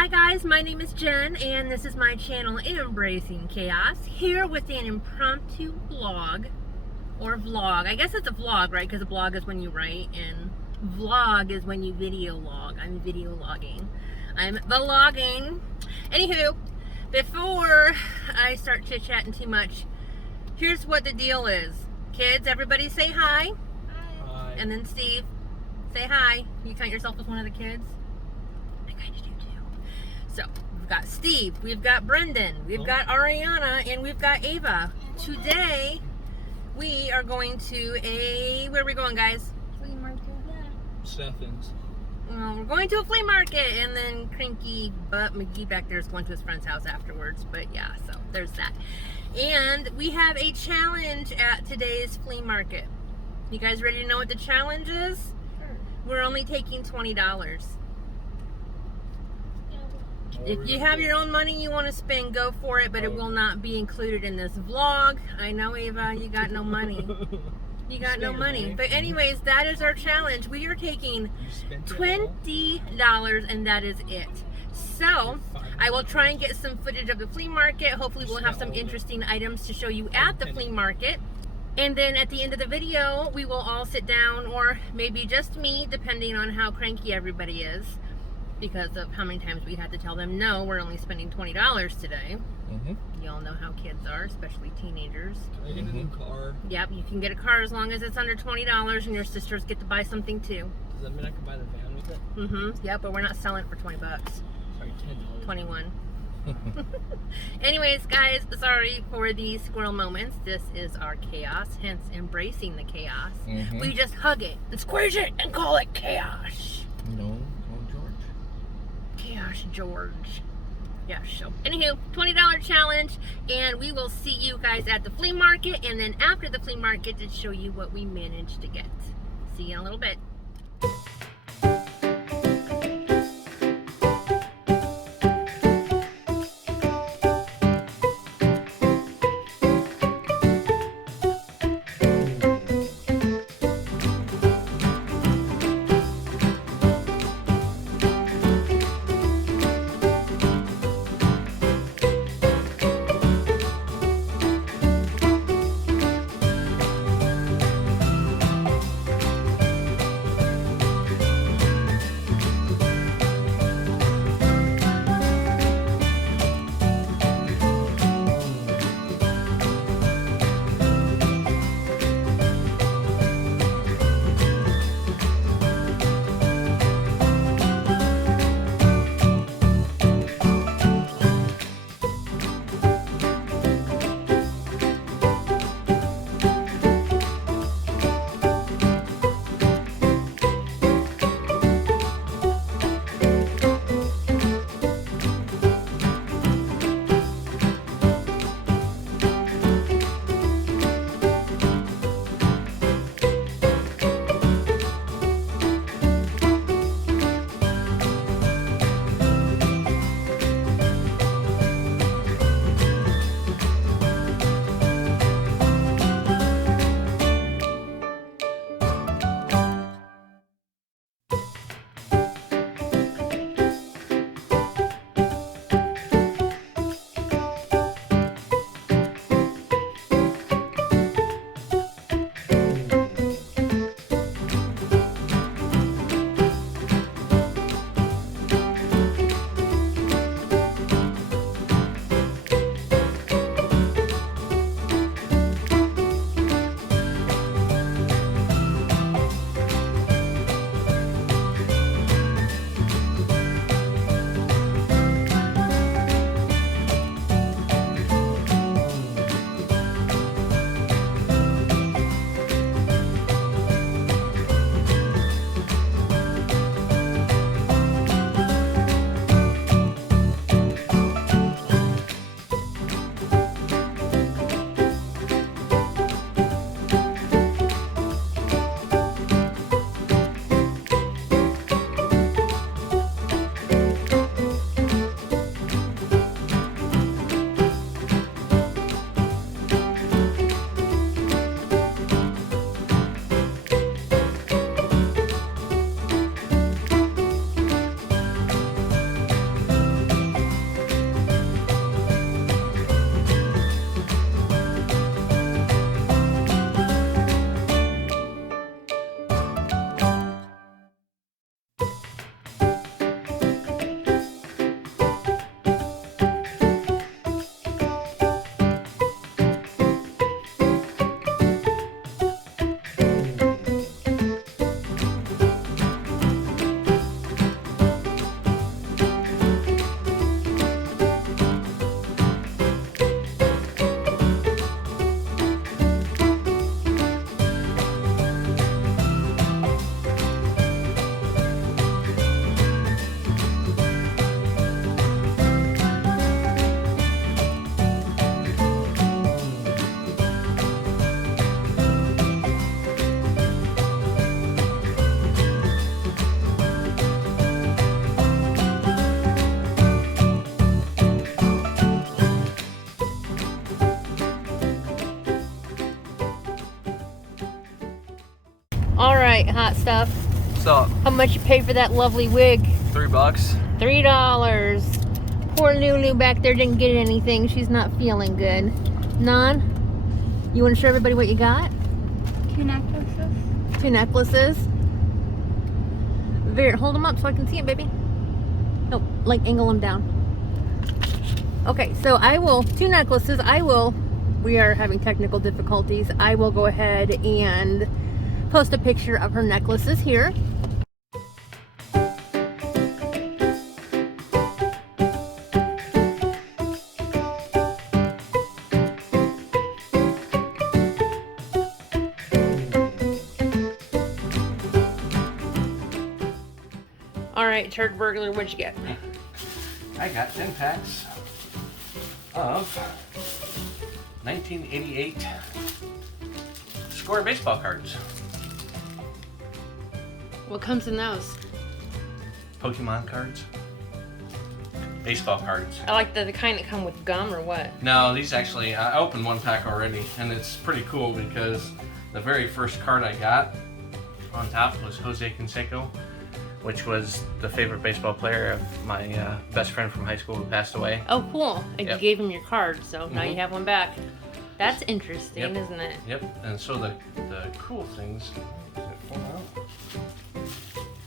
Hi guys, my name is Jen and this is my channel Embracing Chaos, here with an impromptu vlog, or vlog. I guess it's a vlog, right? Because a blog is when you write and vlog is when you video log. I'm video logging. I'm vlogging. Anywho, before I start chit-chatting too much, here's what the deal is. Kids, everybody say hi. Hi. And then Steve, say hi. You count yourself as one of the kids? I kind of do too. So, we've got Steve, we've got Brendan, we've got Ariana, and we've got Ava. Today, we are going to where are we going, guys? Flea market. Stephens. Well, we're going to a flea market, and then Cranky Butt McGee back there is going to his friend's house afterwards. But yeah, so there's that. And we have a challenge at today's flea market. You guys ready to know what the challenge is? Sure. We're only taking $20. If you have your own money you want to spend, go for it, but it will not be included in this vlog. I know, Ava, you got no money. You got no money. But anyways, that is our challenge. We are taking $20 and that is it. So, I will try and get some footage of the flea market. Hopefully we'll have some interesting items to show you at the flea market. And then at the end of the video, we will all sit down, or maybe just me, depending on how cranky everybody is, because of how many times we had to tell them, no, we're only spending $20 today. Y'all know how kids are, especially teenagers. Can I get a new car? Yep, you can get a car as long as it's under $20, and your sisters get to buy something too. Does that mean I can buy the van with it? Yep, but we're not selling it for $20. Sorry, $10. 21. Anyways, guys, sorry for the squirrel moments. This is our chaos, hence embracing the chaos. We just hug it and squish it and call it chaos. No, George. Chaos George. Yeah, so anywho, $20 challenge, and we will see you guys at the flea market, and then after the flea market to show you what we managed to get. See you in a little bit. stuff. So, How much you pay for that lovely wig? $3. $3. Poor Lulu back there didn't get anything. She's not feeling good. Nan, you want to show everybody what you got? 2 necklaces. 2 necklaces. Very, hold them up so I can see it, baby. Nope, like angle them down. Okay, so 2 necklaces. We are having technical difficulties. I will go ahead and post a picture of her necklaces here. All right, Turd Burglar, what'd you get? I got 10 packs of 1988 score baseball cards. What comes in those? Pokemon cards. Baseball cards. I like the kind that come with gum or what? No, these actually, I opened one pack already, and it's pretty cool because the very first card I got on top was Jose Canseco, which was the favorite baseball player of my best friend from high school who passed away. Oh, cool. And Yep. you gave him your card, so now you Mhm. have one back. That's interesting, Yep. isn't it? Yep, and so the cool things, is it full out?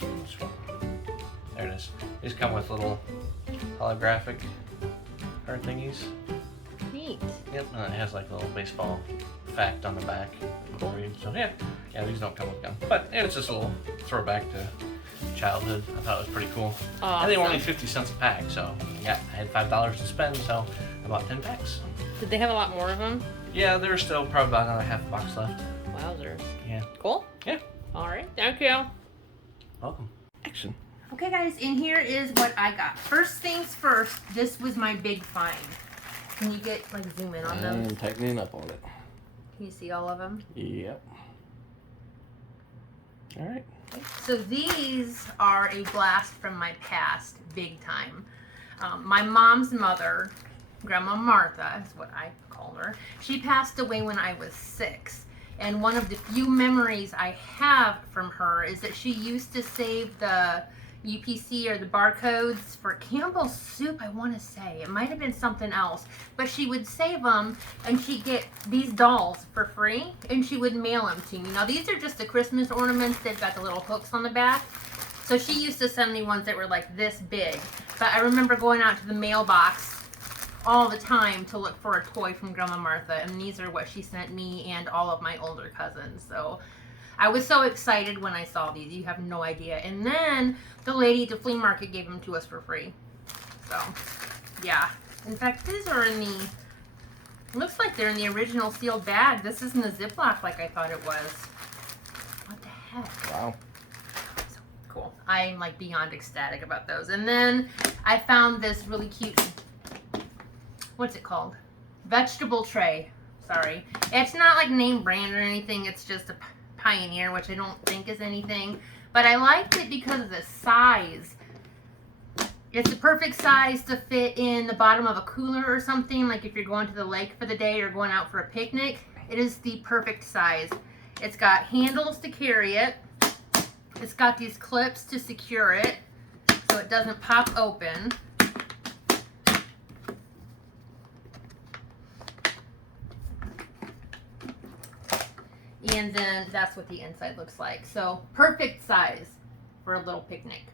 This one. There it is. These come with little holographic card thingies. Neat. Yep, and it has like a little baseball fact on the back. Cool. So yeah, these don't come with gum. But yeah, it's just a little throwback to childhood. I thought it was pretty cool. Awesome. And they were only 50 cents a pack, so yeah, I had $5 to spend, so I bought 10 packs. Did they have a lot more of them? Yeah, there's still probably about another half box left. Wowzers. Yeah. Cool? Yeah. All right. Thank you. Welcome. Action. Okay, guys, in here is what I got. First things first, this was my big find. Can you get, like, zoom in on those? I'm tightening up on it. Can you see all of them? Yep. All right. So these are a blast from my past, big time. My mom's mother, Grandma Martha is what I call her, she passed away when I was 6. And one of the few memories I have from her is that she used to save the UPC or the barcodes for Campbell's soup, I want to say. It might have been something else. But she would save them and she'd get these dolls for free and she would mail them to me. Now these are just the Christmas ornaments. They've got the little hooks on the back. So she used to send me ones that were like this big. But I remember going out to the mailbox all the time to look for a toy from Grandma Martha. And these are what she sent me and all of my older cousins. So I was so excited when I saw these. You have no idea. And then the lady at the flea market gave them to us for free. So, yeah. In fact, these are in the, looks like they're in the original sealed bag. This isn't a Ziploc like I thought it was. What the heck? Wow. So cool. I'm like beyond ecstatic about those. And then I found this really cute, what's it called? Vegetable tray. Sorry. It's not like name brand or anything. It's just a Pioneer, which I don't think is anything, but I liked it because of the size. It's the perfect size to fit in the bottom of a cooler or something, like if you're going to the lake for the day or going out for a picnic. It is the perfect size. It's got handles to carry it. It's got these clips to secure it so it doesn't pop open. And then that's what the inside looks like. So perfect size for a little picnic.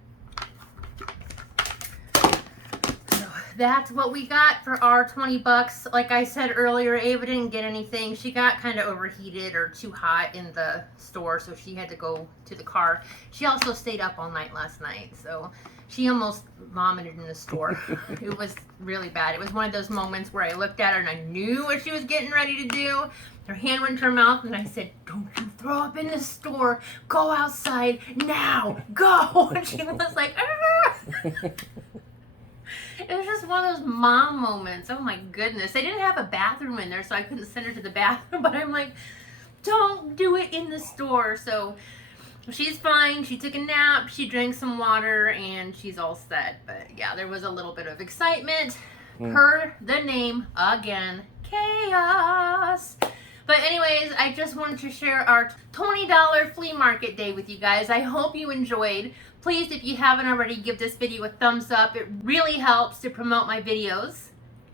So that's what we got for our 20 bucks. Like I said earlier, Ava didn't get anything. She got kind of overheated or too hot in the store, so she had to go to the car. She also stayed up all night last night, so she almost vomited in the store. It was really bad. It was one of those moments where I looked at her and I knew what she was getting ready to do. Her hand went to her mouth and I said, "Don't you throw up in the store. Go outside now. Go." And she was like, "Ah." It was just one of those mom moments. Oh my goodness. They didn't have a bathroom in there, so I couldn't send her to the bathroom. But I'm like, don't do it in the store. So she's fine. She took a nap. She drank some water and she's all set. But yeah, there was a little bit of excitement. Per the name again, Chaos. But anyways, I just wanted to share our $20 flea market day with you guys. I hope you enjoyed. Please, if you haven't already, give this video a thumbs up. It really helps to promote my videos.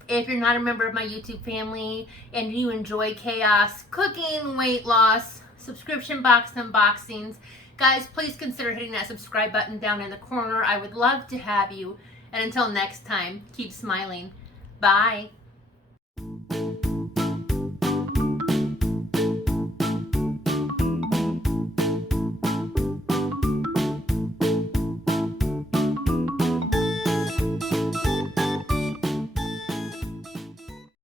If you're not a member of my YouTube family and you enjoy chaos, cooking, weight loss, subscription box unboxings, guys, please consider hitting that subscribe button down in the corner. I would love to have you. And until next time, keep smiling. Bye.